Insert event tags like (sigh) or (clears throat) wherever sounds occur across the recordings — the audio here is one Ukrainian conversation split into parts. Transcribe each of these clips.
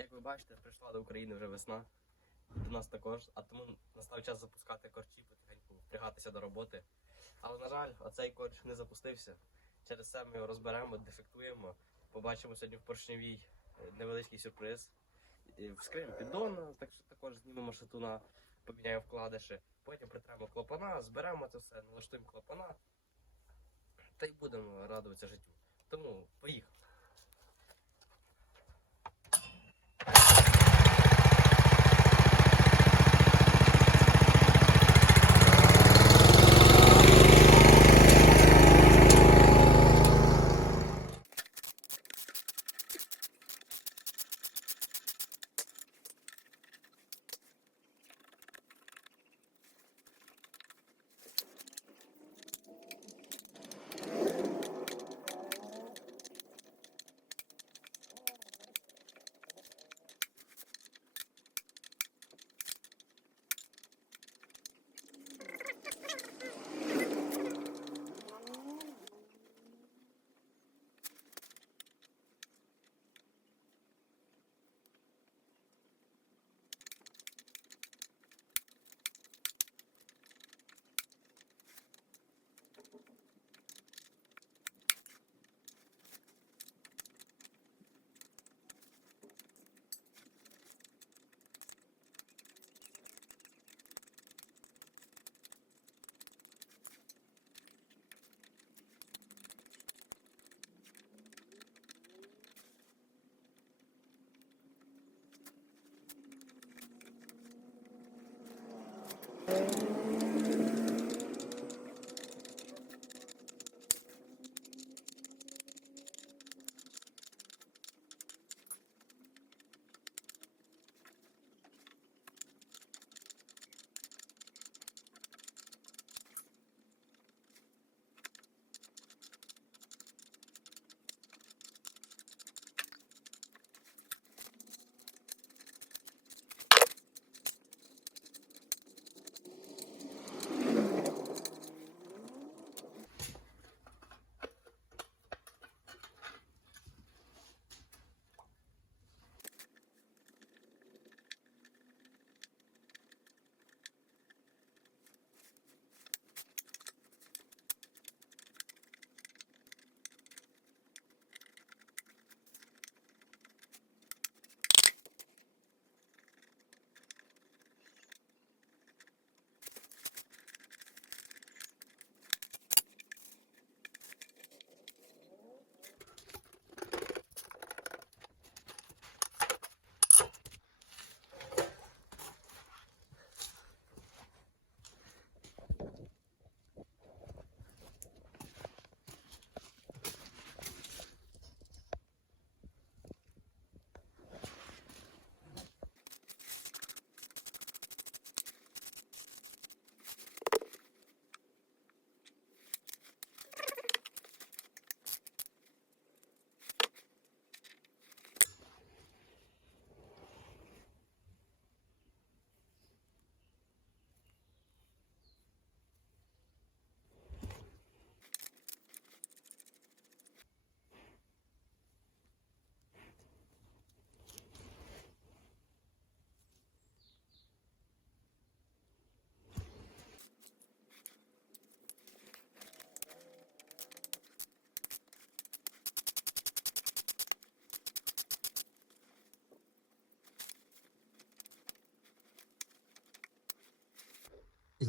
Як ви бачите, прийшла до України вже весна. До нас також, а тому настав час запускати корчі, потихеньку впрягатися до роботи. Але, на жаль, оцей корч не запустився. Через це ми його розберемо, дефектуємо. Побачимо сьогодні в поршневій е, невеличкий сюрприз. Вскриємо піддон, так що також знімемо шатуна, поміняємо вкладиші. Потім притремо клапана, зберемо це все, налаштуємо клапана та й будемо радуватися життю. Тому поїхали.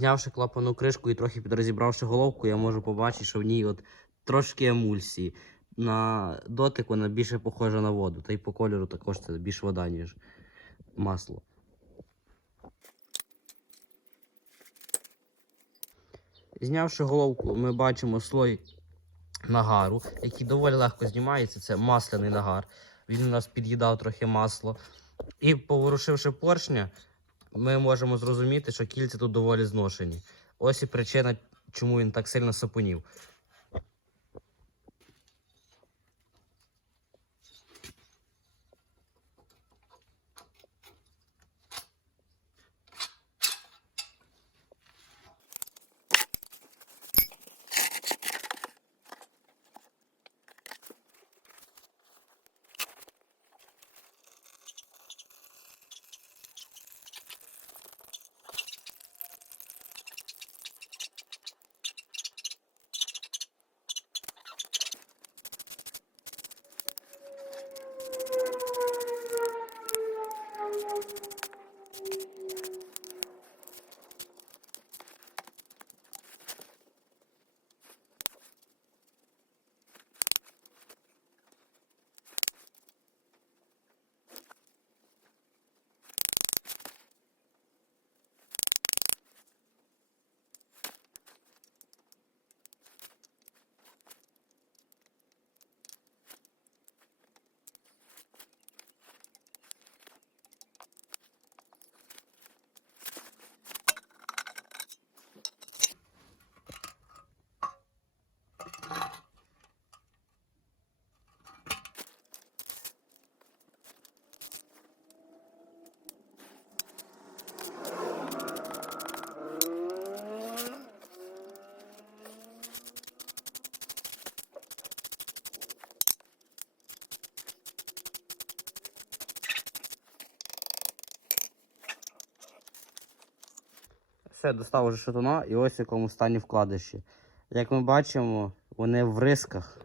Знявши клапану кришку і трохи підрозібравши головку, я можу побачити, що в ній от трошки емульсії. На дотик вона більше похожа на воду, та й по кольору також це більш вода, ніж масло. Знявши головку, ми бачимо слой нагару, який доволі легко знімається. Це масляний нагар. Він у нас під'їдав трохи масло. І поворушивши поршня, ми можемо зрозуміти, що кільця тут доволі зношені. Ось і причина, чому він так сильно сапонів. Все, достав уже шатуна і ось в якому стані вкладиші. Як ми бачимо, вони в рисках.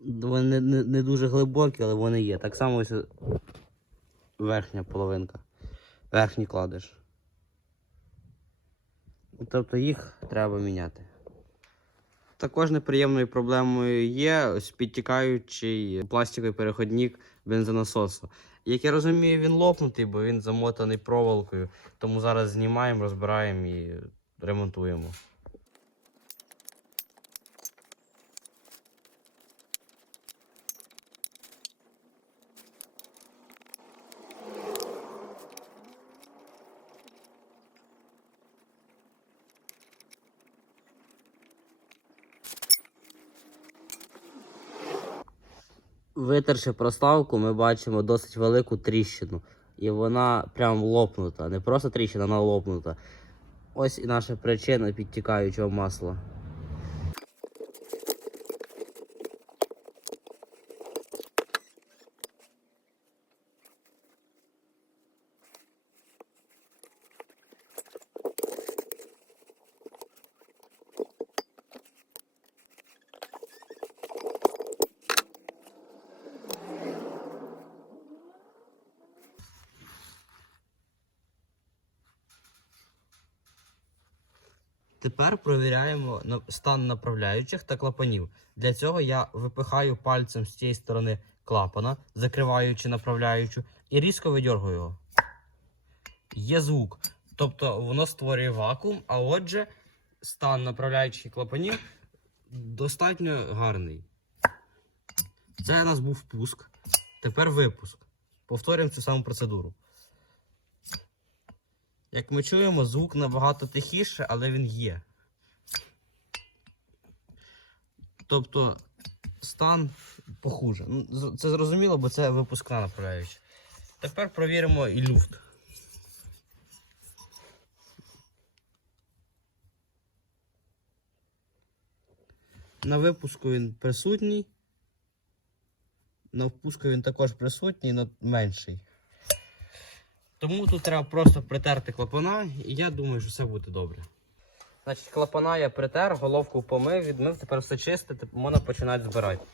Вони не, не, дуже глибокі, але вони є. Так само ось верхня половинка. Верхній кладиш. Тобто їх треба міняти. Також неприємною проблемою є ось підтікаючий пластиковий переходник бензонасосу. Як я розумію, він лопнутий, бо він замотаний проволокою. Тому зараз знімаємо, розбираємо і ремонтуємо. Витерши проставку, ми бачимо досить велику тріщину. І вона прям лопнута. Не просто тріщина, вона лопнута. Ось і наша причина підтікаючого масла. Тепер провіряємо стан направляючих та клапанів. Для цього я випихаю пальцем з цієї сторони клапана, закриваючи направляючу, і різко видергую його. Є звук. Тобто воно створює вакуум, а отже, стан направляючих клапанів достатньо гарний. Це у нас був впуск. Тепер випуск. Повторюємо цю саму процедуру. Як ми чуємо, звук набагато тихіше, але він є. Тобто стан похуже. Ну, Це зрозуміло, бо це випускна направляюча. Тепер провіримо і люфт. На випуску він присутній. На впуску він також присутній, але менший. Тому тут треба просто притерти клапана, і я думаю, що все буде добре. Значить, клапана я притер, головку помив, відмив, тепер все чисте, можна починати збирати.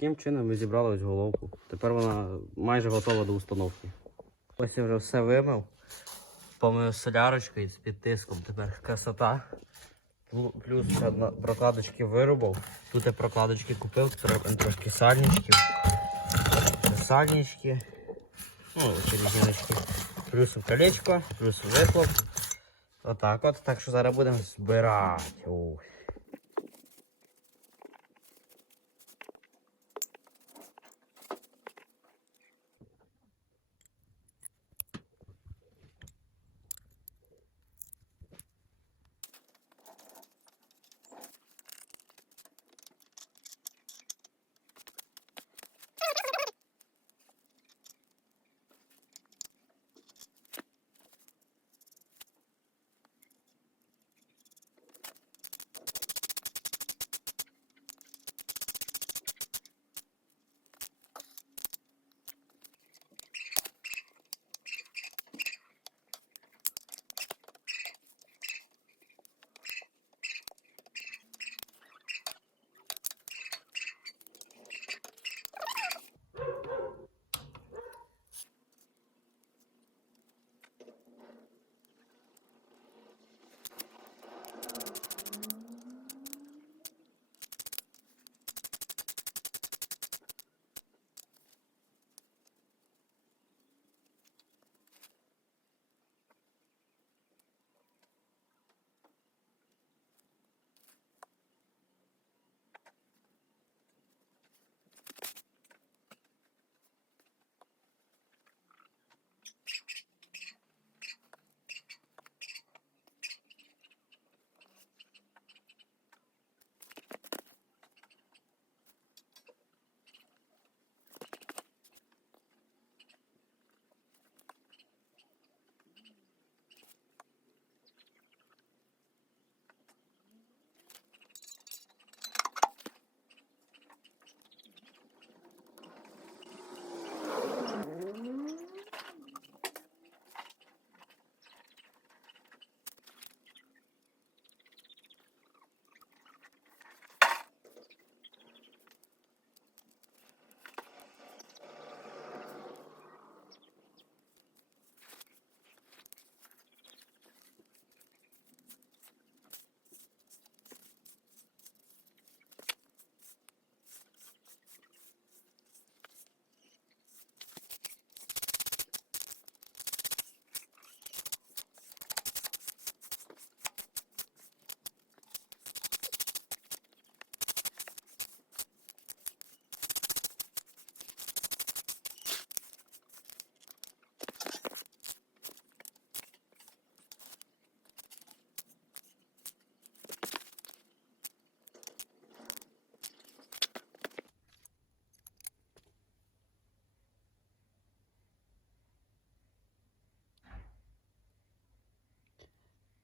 Таким чином ми зібрали ось головку. Тепер вона майже готова до установки. Ось я вже все вимив. Помив солярочкою з під тиском. Тепер красота. Плюс ще прокладочки виробив. Тут я прокладочки купив, тро- трошки сальничків. Сальнички. Ну, ось резиночки. Плюс колечко, плюс вихлоп. Отак от. Так що зараз будемо збирати. Ух.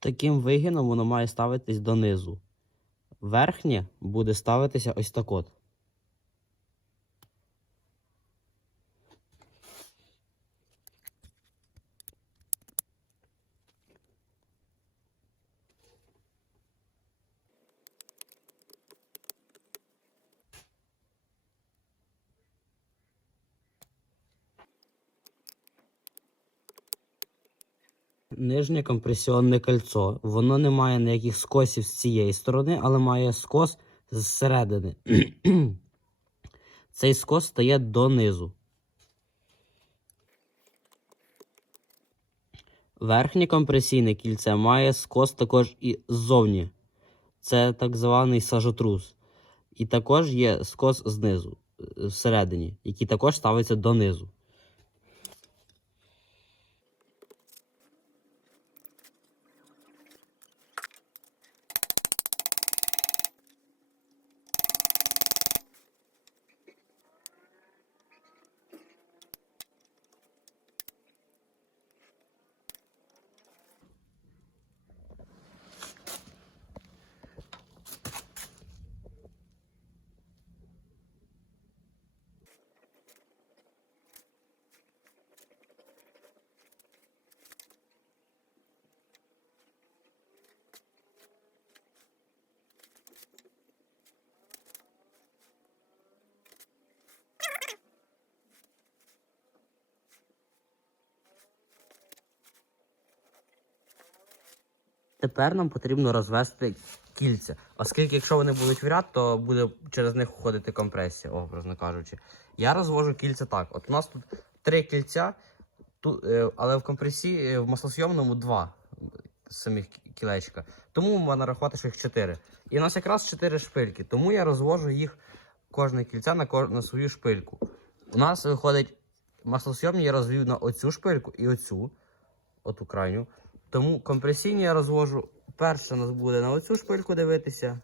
Таким вигином воно має ставитись донизу. Верхнє буде ставитися ось так от. Нижнє компресіонне кольцо. Воно не має ніяких скосів з цієї сторони, але має скос зсередини. (clears throat) Цей скос стає донизу. Верхнє компресійне кільце має скос також і ззовні. Це так званий сажотрус. І також є скос знизу, е, всередині, який також ставиться донизу. Тепер нам потрібно розвести кільця. Оскільки, якщо вони будуть в ряд, то буде через них уходити компресія, образно кажучи. Я розвожу кільця так. От у нас тут три кільця, ту- е, але в компресії е, в маслосйомному два самих кілечка. Тому можна рахувати, що їх чотири. І у нас якраз чотири шпильки. Тому я розвожу їх кожне кільця на, кож... на свою шпильку. У нас виходить маслосйомні я розвів на оцю шпильку і оцю, оту крайню. Тому компресійні я розвожу. Перше у нас буде на оцю шпильку дивитися.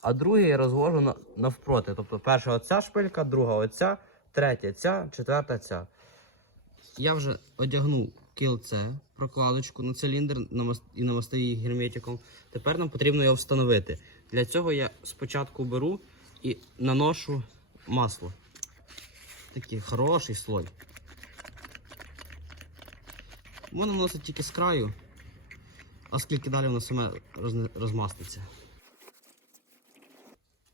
А другий я розвожу на, навпроти. Тобто перша оця шпилька, друга оця, третя ця, четверта ця. Я вже одягнув кільце, прокладочку на циліндр і намастив її герметиком. Тепер нам потрібно його встановити. Для цього я спочатку беру і наношу масло. Такий хороший слой. Можна наносить тільки з краю, оскільки далі воно саме розмаститься.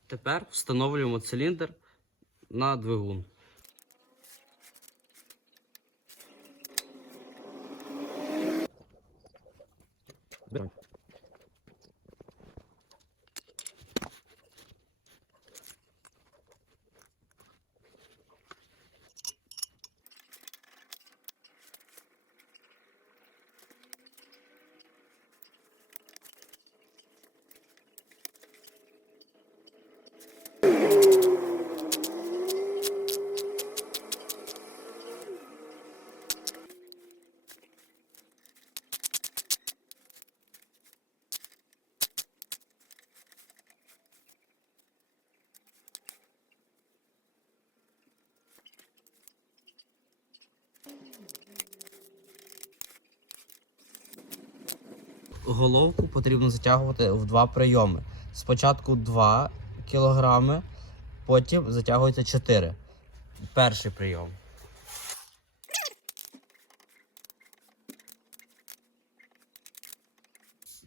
Тепер встановлюємо циліндр на двигун. Головку потрібно затягувати в два прийоми. Спочатку 2 кг, потім затягується 4. Перший прийом.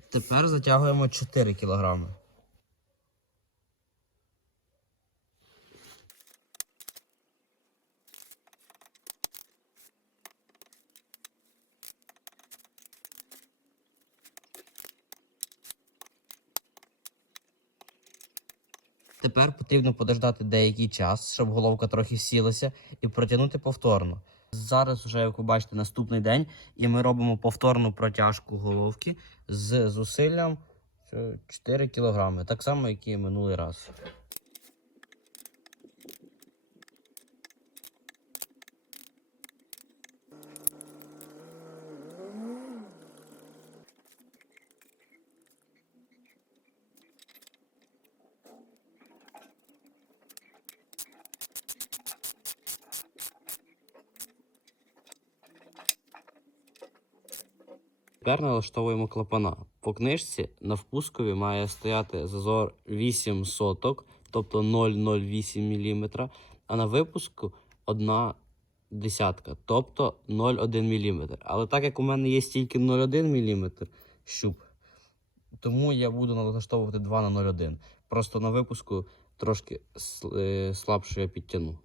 Тепер затягуємо 4 кг. Тепер потрібно подождати деякий час, щоб головка трохи сілася, і протягнути повторно. Зараз вже, як ви бачите, наступний день, і ми робимо повторну протяжку головки з зусиллям е, 4 кг, так само, як і минулий раз. Тепер налаштовуємо клапана. По книжці на впускові має стояти зазор 8 соток, тобто 0,08 мм, а на випуску 1 десятка, тобто 0,1 мм. Але так як у мене є тільки 0,1 мм щуп, тому я буду налаштовувати 2 на 0,1. Просто на випуску трошки е, слабше я підтягну.